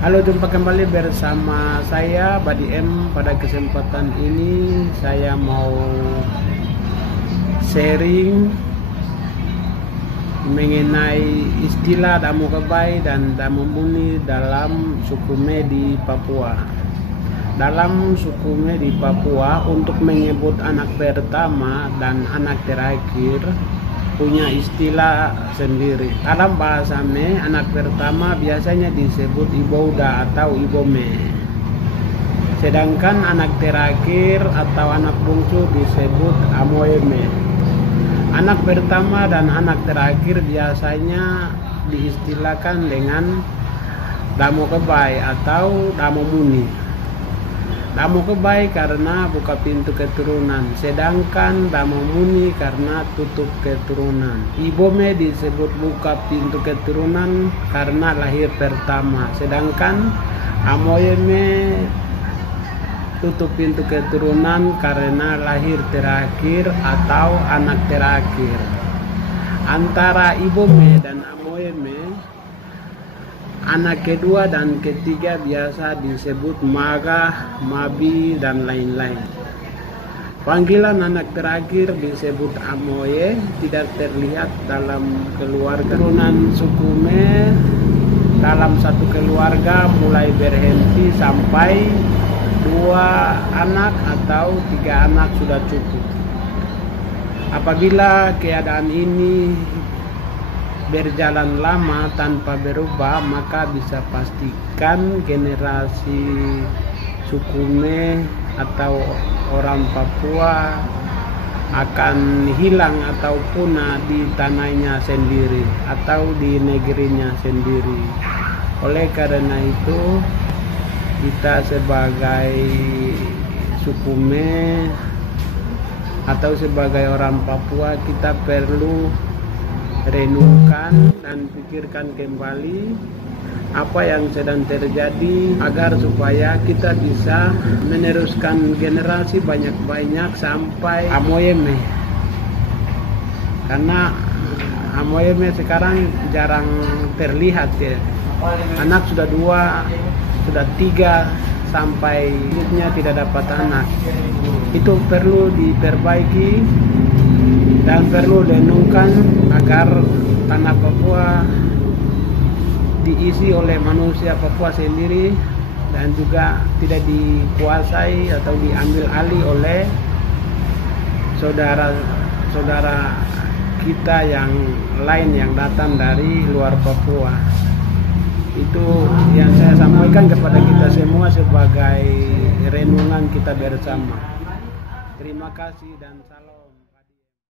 Halo, jumpa kembali bersama saya Badi M. Pada kesempatan ini saya mau sharing mengenai istilah Damo Kebai dan Damo Muni dalam suku Me di Papua. Dalam suku Me di Papua, untuk menyebut anak pertama dan anak terakhir punya istilah sendiri. Dalam bahasa Me, anak pertama biasanya disebut Ibouda atau Ibome. Sedangkan anak terakhir atau anak bungsu disebut Amoeme. Anak pertama dan anak terakhir biasanya diistilahkan dengan Damo Kebai atau Damo Muni. Damo Kebai karena buka pintu keturunan, sedangkan Damo Muni karena tutup keturunan. Ibome disebut buka pintu keturunan karena lahir pertama, sedangkan Amoeme tutup pintu keturunan karena lahir terakhir atau anak terakhir. Antara Ibome dan Amoeme, anak kedua dan ketiga biasa disebut Maga, Mabi, dan lain-lain. Panggilan anak terakhir disebut Amoye tidak terlihat dalam keluarga. Keturunan suku Me dalam satu keluarga mulai berhenti sampai 2 anak atau 3 anak sudah cukup. Apabila keadaan ini berjalan lama tanpa berubah, maka bisa pastikan generasi suku Me atau orang Papua akan hilang atau punah di tanahnya sendiri atau di negerinya sendiri. Oleh karena itu, kita sebagai suku Me atau sebagai orang Papua, kita perlu renungkan dan pikirkan kembali apa yang sedang terjadi agar supaya kita bisa meneruskan generasi banyak-banyak sampai Amoeme. Karena Amoeme sekarang jarang terlihat ya. Anak sudah 2, sudah 3 sampai hidupnya tidak dapat anak. Itu perlu diperbaiki dan perlu renungkan agar tanah Papua diisi oleh manusia Papua sendiri dan juga tidak dikuasai atau diambil alih oleh saudara-saudara kita yang lain yang datang dari luar Papua. Itu yang saya sampaikan kepada kita semua sebagai renungan kita bersama. Terima kasih dan salam.